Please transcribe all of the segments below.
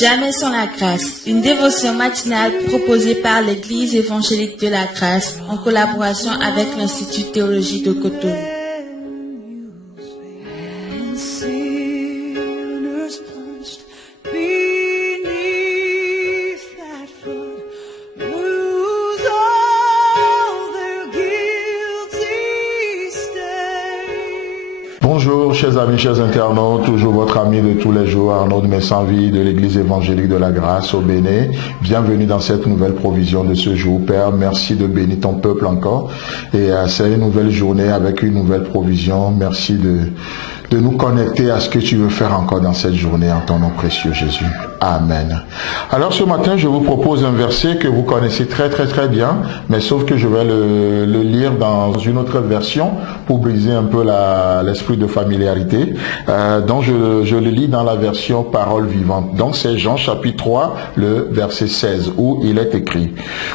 Jamais sans la grâce, une dévotion matinale proposée par l'Église évangélique de la grâce en collaboration avec l'Institut théologie de Cotonou. Bonjour chers amis, chers internautes, toujours votre ami de tous les jours, Arnaud de Messanville de l'Église évangélique de la grâce au Bénin. Bienvenue dans cette nouvelle provision de ce jour. Père, merci de bénir ton peuple encore. Et c'est une nouvelle journée avec une nouvelle provision. Merci de nous connecter à ce que tu veux faire encore dans cette journée en ton nom précieux Jésus. Amen. Alors ce matin, je vous propose un verset que vous connaissez très bien, mais sauf que je vais le lire dans une autre version pour briser un peu l'esprit de familiarité. Donc je le lis dans la version parole vivante. Donc c'est Jean chapitre 3, le verset 16, où il est écrit: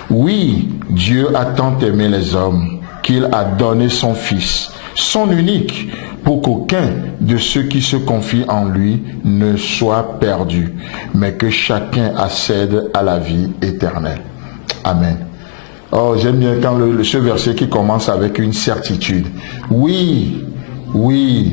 Oui, Dieu a tant aimé les hommes qu'il a donné son Fils, son unique, pour qu'aucun de ceux qui se confient en lui ne soit perdu, mais que chacun accède à la vie éternelle. Amen. Oh, j'aime bien quand ce verset qui commence avec une certitude. Oui,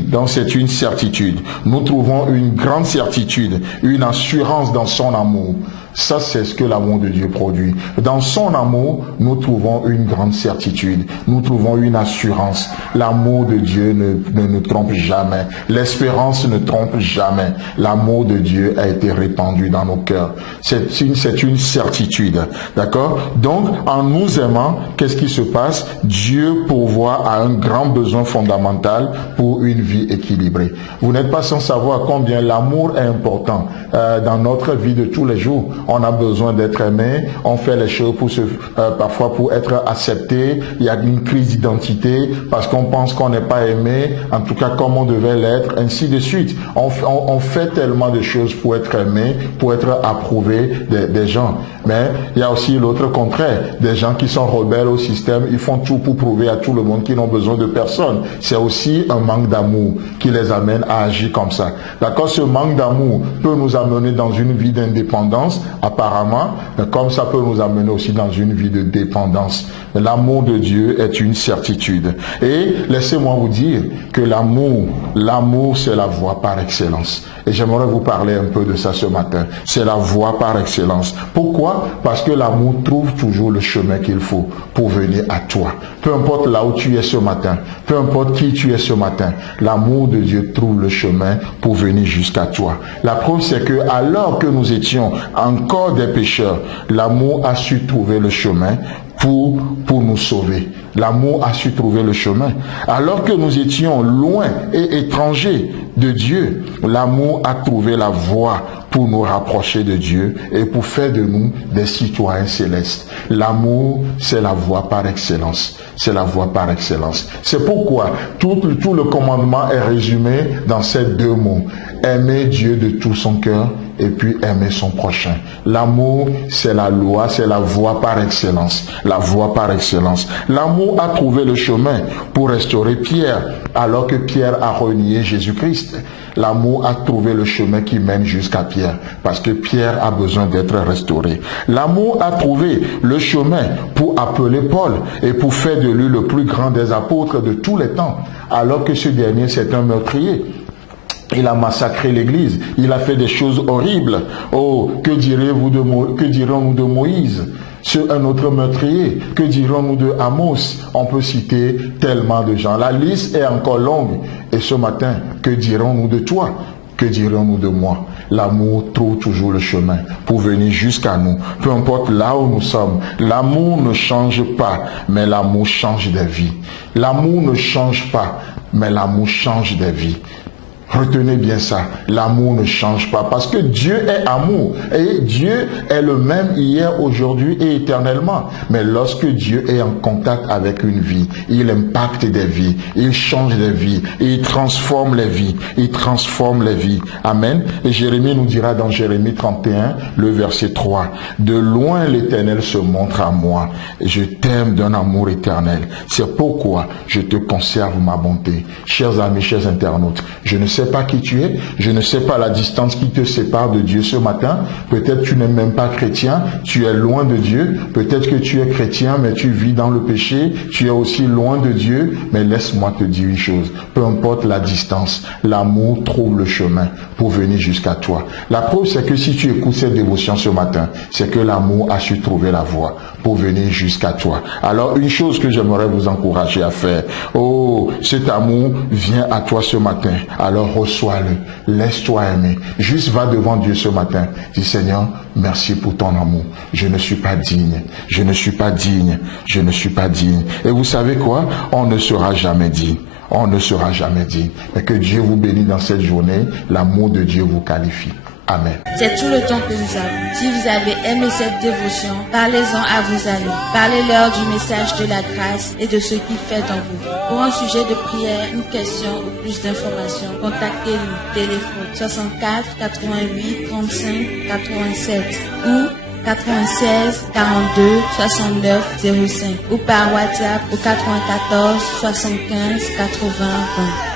donc c'est une certitude. Nous trouvons une grande certitude, une assurance dans son amour. Ça, c'est ce que l'amour de Dieu produit. Dans son amour, nous trouvons une grande certitude. Nous trouvons une assurance. L'amour de Dieu ne nous trompe jamais. L'espérance ne trompe jamais. L'amour de Dieu a été répandu dans nos cœurs. C'est une certitude. D'accord? Donc, en nous aimant, qu'est-ce qui se passe? Dieu pourvoit à un grand besoin fondamental pour une vie équilibrée. Vous n'êtes pas sans savoir combien l'amour est important dans notre vie de tous les jours. On a besoin d'être aimé, on fait les choses parfois pour être accepté. Il y a une crise d'identité parce qu'on pense qu'on n'est pas aimé, en tout cas comme on devait l'être, ainsi de suite. On fait tellement de choses pour être aimé, pour être approuvé des gens. Mais il y a aussi l'autre contraire, des gens qui sont rebelles au système, ils font tout pour prouver à tout le monde qu'ils n'ont besoin de personne. C'est aussi un manque d'amour qui les amène à agir comme ça. D'accord? Ce manque d'amour peut nous amener dans une vie d'indépendance, apparemment, comme ça peut nous amener aussi dans une vie de dépendance. L'amour de Dieu est une certitude. Et laissez-moi vous dire que l'amour c'est la voie par excellence. Et j'aimerais vous parler un peu de ça ce matin. C'est la voie par excellence. Pourquoi? Parce que l'amour trouve toujours le chemin qu'il faut pour venir à toi. Peu importe là où tu es ce matin, peu importe qui tu es ce matin, l'amour de Dieu trouve le chemin pour venir jusqu'à toi. La preuve, c'est que alors que nous étions encore des pécheurs, l'amour a su trouver le chemin pour nous sauver. L'amour a su trouver le chemin. Alors que nous étions loin et étrangers de Dieu, l'amour a trouvé la voie pour nous rapprocher de Dieu et pour faire de nous des citoyens célestes. L'amour, c'est la voie par excellence. C'est la voie par excellence. C'est pourquoi tout le commandement est résumé dans ces deux mots. Aimer Dieu de tout son cœur et puis aimer son prochain. L'amour, c'est la loi, c'est la voie par excellence. La voie par excellence. L'amour a trouvé le chemin pour restaurer Pierre, alors que Pierre a renié Jésus-Christ. L'amour a trouvé le chemin qui mène jusqu'à Pierre, parce que Pierre a besoin d'être restauré. L'amour a trouvé le chemin pour appeler Paul et pour faire de lui le plus grand des apôtres de tous les temps, alors que ce dernier, c'est un meurtrier. Il a massacré l'église. Il a fait des choses horribles. Oh, que dirons-nous de Moïse? Un autre meurtrier. Que dirons-nous de Amos? On peut citer tellement de gens. La liste est encore longue. Et ce matin, que dirons-nous de toi? Que dirons-nous de moi? L'amour trouve toujours le chemin pour venir jusqu'à nous. Peu importe là où nous sommes, l'amour ne change pas, mais l'amour change des vies. L'amour ne change pas, mais l'amour change des vies. Retenez bien ça, l'amour ne change pas parce que Dieu est amour et Dieu est le même hier, aujourd'hui et éternellement. Mais lorsque Dieu est en contact avec une vie, il impacte des vies, il change des vies, il transforme les vies, il transforme les vies. Amen. Et Jérémie nous dira dans Jérémie 31, le verset 3, « De loin l'Éternel se montre à moi, et je t'aime d'un amour éternel. C'est pourquoi je te conserve ma bonté. » Chers amis, chers internautes, je ne sais sais pas qui tu es, je ne sais pas la distance qui te sépare de Dieu ce matin. Peut-être tu n'es même pas chrétien, tu es loin de Dieu. Peut-être que tu es chrétien, mais tu vis dans le péché, tu es aussi loin de Dieu. Mais laisse-moi te dire une chose, peu importe la distance, l'amour trouve le chemin pour venir jusqu'à toi. La preuve, c'est que si tu écoutes cette dévotion ce matin, c'est que l'amour a su trouver la voie pour venir jusqu'à toi. Alors, une chose que j'aimerais vous encourager à faire, cet amour vient à toi ce matin, alors reçois-le, laisse-toi aimer. Juste va devant Dieu ce matin, dis Seigneur, merci pour ton amour. Je ne suis pas digne, je ne suis pas digne, je ne suis pas digne. Et vous savez quoi? On ne sera jamais digne. On ne sera jamais digne. Mais que Dieu vous bénisse dans cette journée, l'amour de Dieu vous qualifie. Amen. C'est tout le temps que nous avons. Si vous avez aimé cette dévotion, parlez-en à vos amis. Parlez-leur du message de la grâce et de ce qu'il fait en vous. Pour un sujet de prière, une question ou plus d'informations, contactez-nous. Téléphone 64 88 35 87 ou 96 42 69 05 ou par WhatsApp au 94 75 80 20.